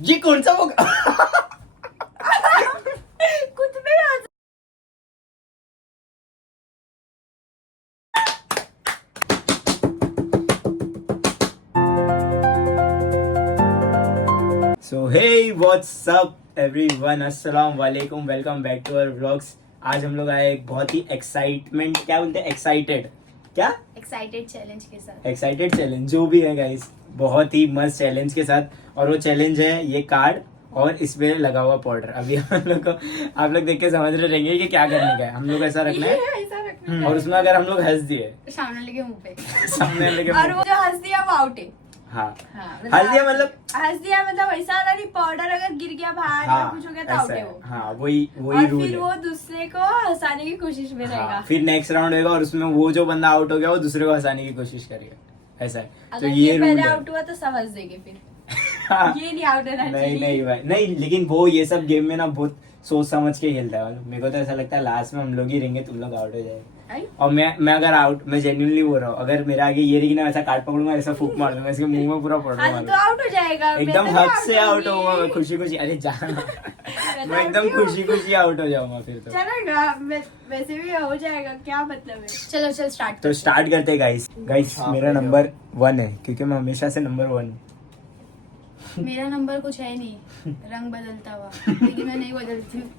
ये कौन सा वो कुछ भी आ so hey what's up everyone, अस्सलाम वालेकुम, welcome back to our vlogs. आज हम लोग आए एक बहुत ही एक्साइटमेंट, क्या बोलते हैं, एक्साइटेड, क्या एक्साइटेड चैलेंज के साथ। एक्साइटेड चैलेंज जो भी है गाइस, बहुत ही मस्त चैलेंज के साथ। और वो चैलेंज है ये कार्ड और इस पे लगा हुआ पाउडर। अभी हम लोग को आप लोग देख के समझ रहे रहेंगे कि क्या करने का है। हम लोग ऐसा रखना है ऐसा रखना और उसमें अगर हम लोग हंस दिए सामने लगे मुंह पे सामने वाले के और वो जो हंस दिया वो आउट है। हाँ हाँ, हंस दिया मतलब हंस दिया मतलब ऐसा वाला नहीं, पाउडर अगर गिर गया बाहर या हाँ कुछ हो गया तो आउट ऐसा है है। वो। हाँ वही और रूल फिर है। वो दूसरे को हंसाने की कोशिश में रहेगा। हाँ, फिर नेक्स्ट राउंड होगा और उसमें वो जो बंदा आउट हो गया वो दूसरे को हंसाने की कोशिश करेगा, ऐसा है। तो अगर ये ये रूल पहले है। आउट हुआ तो सब हंस देंगे फिर। हाँ, ये नहीं आउट होना नहीं चाहिए। नहीं भाई नहीं, लेकिन वो ये सब गेम में ना बहुत सोच समझ के खेलता है। मतलब मेरे को तो ऐसा लगता है लास्ट में हम लोग ही रहेंगे, तुम लोग आउट हो जाएंगे। आई? और मैं अगर आउट, मैं जेन्युइनली बोल रहा हूँ, अगर मेरे आगे ये रही ना वैसा कार्ड पकड़ूंगा, ऐसा फूक मार दूंगा इसके मुंह में पूरा पड़ हाँ तो आउट हो जाएगा। मैं एकदम तो हक out से आउट होंगी। होऊंगा मैं, खुशी खुशी। अरे जाना मैं मैं एकदम out हूँ। खुशी खुशी आउट हो जाऊंगा फिर तो। चलेगा, वैसे भी हो जाएगा, क्या मतलब है। चलो चल स्टार्ट। तो स्टार्ट करते हैं गाइस। हाँ, मेरा पहले नंबर 1 है क्योंकि मैं हमेशा से नंबर 1 हूँ। मेरा नंबर कुछ है नहीं, रंग बदलता हुआ, लेकिन मैं नहीं बदलती हूँ।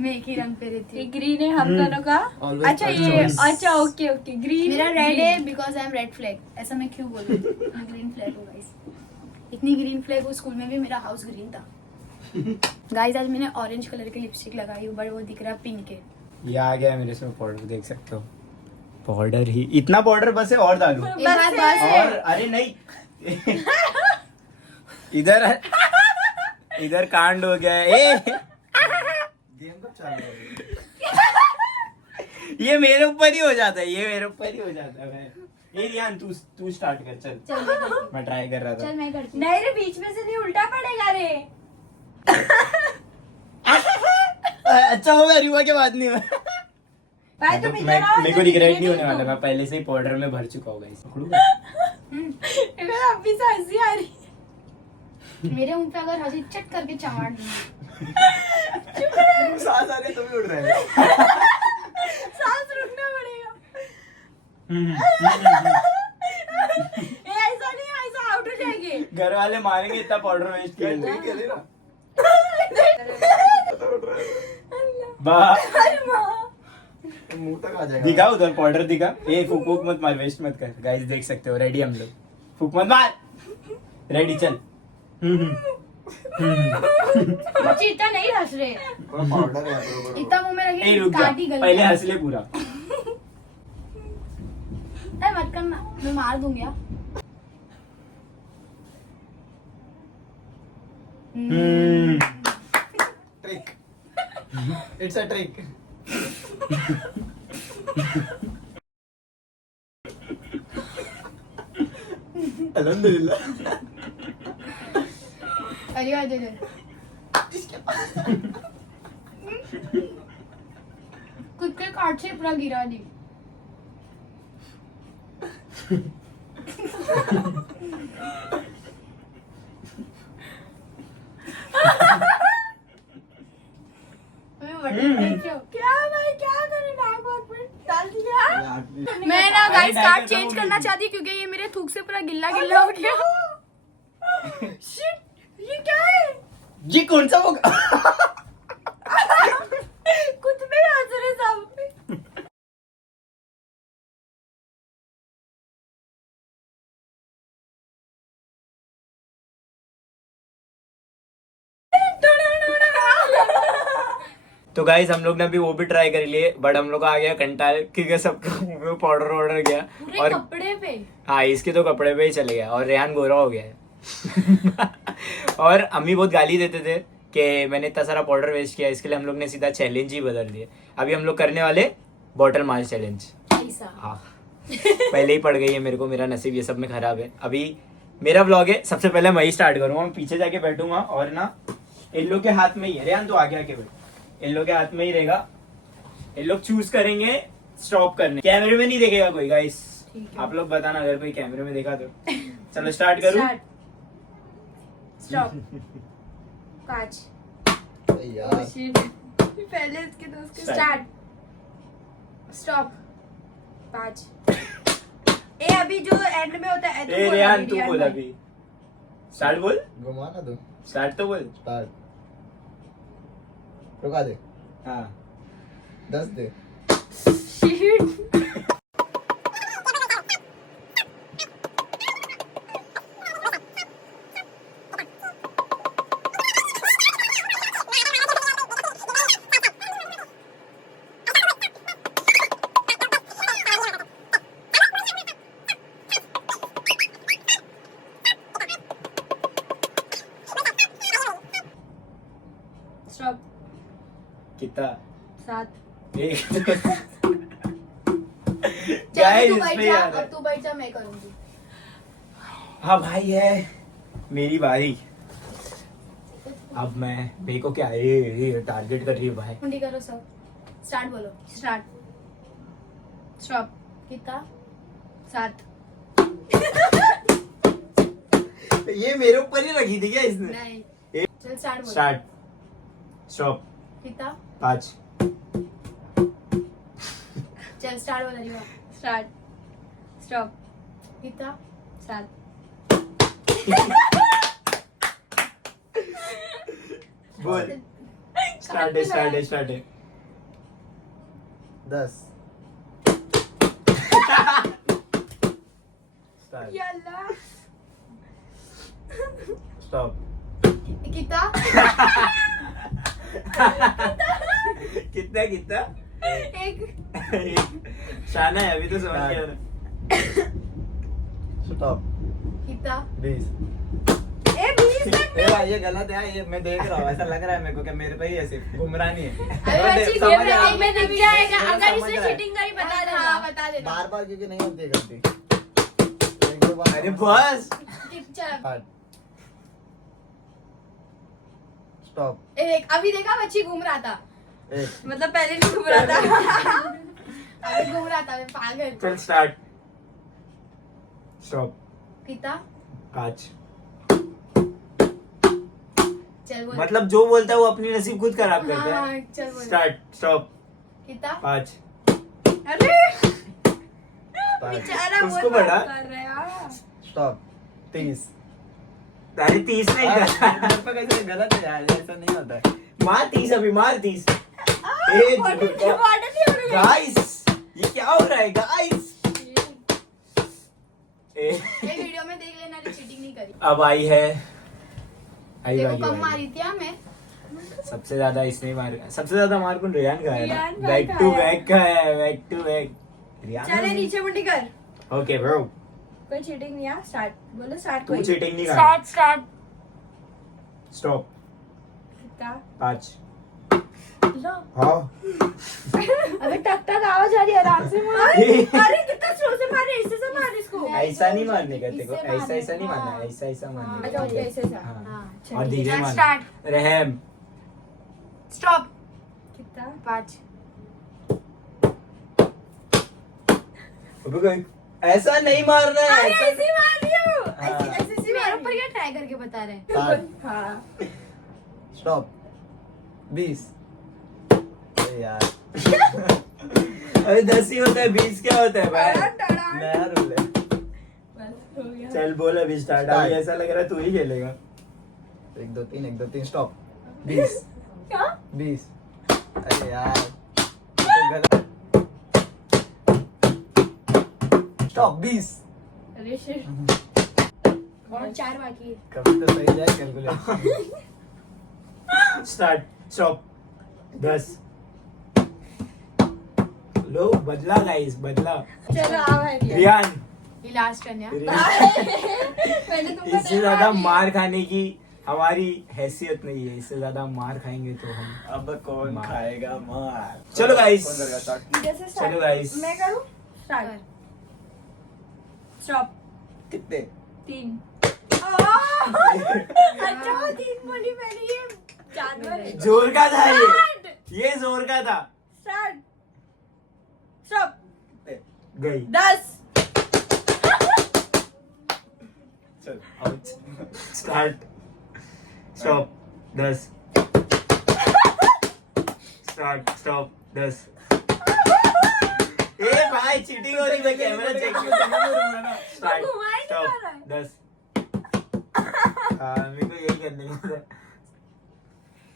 मैं एक ही रंग पे रहती हूँ। ग्रीन है हम दोनों का। Always अच्छा first ये choice. अच्छा ओके ओके ग्रीन। मेरा रेड है because I am red flag. ऐसा मैं क्यों बोलूँ, मैं ग्रीन फ्लैग हूँ गाइस। इतनी ग्रीन फ्लैग हूँ, स्कूल में भी मेरा हाउस ग्रीन था। गाइस आज मैंने ऑरेंज कलर की लिपस्टिक लगाई हूँ, बट वो दिख रहा पिंक है। ये आ गया है मेरे इसमें पाउडर, देख सकते हो। पाउडर ही इतना पाउडर बस है और डालू? बस है। और अरे नहीं इधर इधर कांड हो गया है। गेम कब चालू होगा? ये मेरे ऊपर ही हो जाता है, ये मेरे ऊपर ही हो जाता है। ये रियान तू स्टार्ट कर, चल। चल मैं करती हूँ। मैं ट्राई कर रहा था। चल मैं करती हूँ। नहीं रे, बीच में से नहीं, उल्टा पड़ेगा रे। अच्छा होगा, रिवा के बाद नहीं हुआ। भाई तुम इधर आओ। मेरे को रिग्रेट नहीं होने वाला, मैं पहले से ही पाउडर में भर चुका होगा इसे। अभी से हंसी आ रही। मेरे मुंह पे अगर हंसी चट करके चमाट दूंगी। सांस आ रही है तभी उड़ रहा है। सांस रुकना पड़ेगा। ऐसा नहीं, ऐसा आउट हो जाएंगे। घर वाले मारेंगे इतना पाउडर वेस्ट किया तो। ठीक है ले ना। उड़ रहा है। मुंह तक आ जाएगा। दिखा उधर पाउडर दिखा। ए फूक फूक मत मार, वेस्ट मत कर। गाइस देख सकते हो, रेडी हम लोग। फूक मत मार, रेडी चल। बच्चे इतना नहीं हंस रहे। पूरा पाउडर है तो इतना मुंह में ए रखे रुक जा, काटी गल पहले हंस ले पूरा। अरे मत करना, मैं मार दूंगी यार। ट्रिक। It's a trick. अल्हम्दुलिल्लाह। अरे आ दे खुद के कार्ड से पूरा गिरा दी। क्या भाई, क्या करे, नाक वाक में डाल दिया। मैं ना गाइस कार्ड चेंज करना चाहती क्योंकि ये मेरे थूक से पूरा गिल्ला गिल्ला हो गया। शिट, ये क्या है? ये कौन सा वो कुछ भी हंस रहे सब। तो गाइस हम लोग ने अभी वो भी ट्राई कर लिए, बट हम लोग को आ गया कंटाल क्योंकि सबका मुंह में पाउडर वाउडर गया। पूरे और कपड़े पे। हाँ, इसके तो कपड़े पे ही चले गया और रेहान गोरा हो गया है। और अम्मी बहुत गाली देते थे कि मैंने इतना सारा पाउडर वेस्ट किया, इसके लिए हम लोग ने सीधा चैलेंज ही बदल दिया। अभी हम लोग करने वाले बॉटल मार चैलेंज। ऐसा। हाँ पहले ही पड़ गई है मेरे को, मेरा नसीब ये सब में खराब है। अभी मेरा व्लॉग है, सबसे पहले मैं ही स्टार्ट करूंगा। मैं पीछे जाके बैठूंगा और ना इन लोग के हाथ में ही है। रेहान तो आगे आके बैठ, इन लोग के हाथ में ही रहेगा। इन लोग चूज करेंगे स्टॉप करने। कैमरे में नहीं देखेगा कोई गाइस, आप लोग बताना अगर कोई कैमरे में देखा तो। चलो स्टार्ट करूं। स्टॉप। 5 यार पहले इसके दोस्त के स्टार्ट स्टॉप 5 ए अभी जो एंड में होता है ए रेहान तू बोल अभी स्टार्ट बोल घुमाना दो स्टार्ट तो बोल स्टार्ट रुका दे हाँ 10 दे स्टॉप कितना 7 एक चल Guys, तू बैठ इसमें जा याद है। अब तू बैठ जा मैं करूंगी हाँ भाई है मेरी बारी अब मैं मेरे को क्या ये टारगेट कर रही है भाई मुंडी करो सब स्टार्ट बोलो स्टार्ट स्टॉप कितना 7 ये मेरे ऊपर ही रखी थी क्या इसने नहीं चल स्टार्ट बोलो स्टार्ट स्टॉप कितना 5 चल स्टार्ट बोला रिवा स्टार्ट स्टॉप कितना 7 बोल स्टार्ट है स्टार्ट है स्टार्ट है 10 स्टार्ट यल्ला स्टॉप कितना कितना कितना एक शाना है अभी तो समझ गया ना। स्टॉप कितना 20 ए 20 ए भाई ये गलत है ये मैं देख रहा हूँ ऐसा लग रहा है मेरे को कि मेरे पे ही ऐसे घुमरानी है अरे अच्छी समझ गेम रहा है हूँ। में दिख जाएगा समझ अगर रहा इसने है। चीटिंग करी बता हाँ देना बता देना बार बार क्योंकि नहीं होती है गलती एक दो बार अरे बस चल स्टॉप एक अभी देखा बच्ची घूम रहा था एक मतलब पहले नहीं घूम रहा था अभी घूम रहा था मैं पागल चल स्टार्ट स्टॉप कितना 5 चल बोल मतलब जो बोलता है वो अपनी नसीब खुद खराब करता हाँ है चल बोल स्टार्ट स्टॉप कितना 5 अरे स्टार्ट बेचारा उसको बहुत बढ़ा। बात कर रहा है स्टॉप 30 अरे 30 नहीं कर मेरे पे कैसे गलत है यार ऐसा नहीं होता है मार 30 अभी मार 30 बॉटल गाइस ये क्या हो रहा है गाइस ये वीडियो में देख लेना चीटिंग नहीं करी अब आई है आई देखो वाली कम बारी। मारी थी मैं सबसे ज्यादा इसने मार सबसे ज्यादा मार कौन रेहान का है ना रेहान भाई बैक का टू है। बैक का है बैक टू बैक चले नीचे मुंडी कर ओके ब्रो कोई चीटिंग नहीं है स्टार्ट बोलो स्टार्ट तू कोई चीटिंग नहीं कर स्टार्ट स्टॉप कितना 5 लो हाँ अबे टक टक आवाज आ रही है आराम से मार अरे कितना स्लो से मार ऐसे से मार इसको ऐसा नहीं मारने का तेरे को इससे ऐसा ऐसा मारने नहीं का। मारना ऐसा ऐसा मारने अच्छा का ओके ऐसे से हाँ। हाँ और धीरे चल, मारना स्टार्ट रहम स्टॉप कितना 5 अबे कोई ऐसा नहीं मारना है अरे ऐसा ऐसे मार रही हूँ हाँ। ऐसे ऐसे मेरे ऊपर क्या ट्राई करके बता रहे हैं स्टार्ट हाँ स्टॉप 20 यार अरे 10 ही होता है 20 क्या होता है भाई टड़ा नया रूल है बस हो गया चल बोल अभी स्टार्ट अभी ऐसा लग रहा है तू ही खेलेगा 1 2 3 स्टॉप 20 क्या 20 अरे यार ये तो गलत स्टॉप 20 अरे शिट और 4 बाकी है कभी तो सही जाए कैलकुलेट स्टार्ट स्टॉप 10 लो बदला गाइस बदला चलो आओ है रियान ये लास्ट टर्न है मैंने तुमको इससे नहीं ज्यादा मारी। मार खाने की हमारी हैसियत नहीं है इससे ज्यादा मार खाएंगे तो हम अब कौन मार। खाएगा मार चलो guys। कौन करेगा स्टार्ट जैसे start- चलो guys। मैं करूँ स्टार्ट स्टॉप कितने 3 अच्छा 3 बोली मैंने ये जानवर है जोर का था ये जोर का था स्टार्ट स्टॉप गई 10 चल स्टार्ट स्टॉप 10 स्टार्ट स्टॉप 10 ए भाई चीटिंग हो रही है कैमरा चेक स्टार्ट घुमा ही नहीं पा रहा है। स्टॉप 10 हाँ मेरे को यही करने का था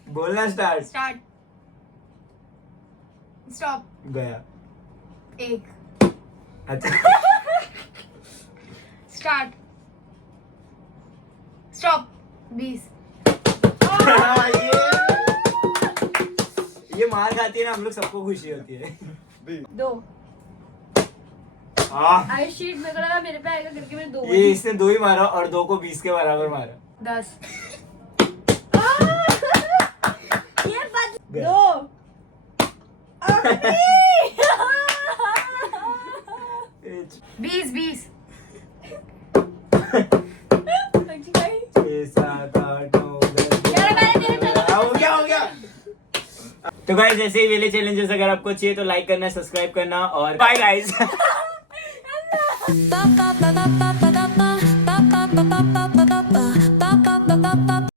बोलना स्टार्ट स्टार्ट स्टॉप गया 1 अच्छा स्टार्ट स्टॉप 20 हाँ, ये मार खाती है ना हम लोग सबको खुशी होती है 2 हाँ आई शीट मेरे को लगा मेरे पे आएगा करके मैंने 2 ये इसने 2 ही मारा और 2 को 20 के बराबर मारा 10 ये बच गया। 2 20 छः, सात, आठ, नौ, 10, यार, मेरे हाँ, हो गया तो गाइस ऐसे ही वेले चैलेंजेस अगर आपको चाहिए तो लाइक करना सब्सक्राइब करना और bye guys ba ba ba ba ba ba ba ba ba ba ba ba ba ba ba ba ba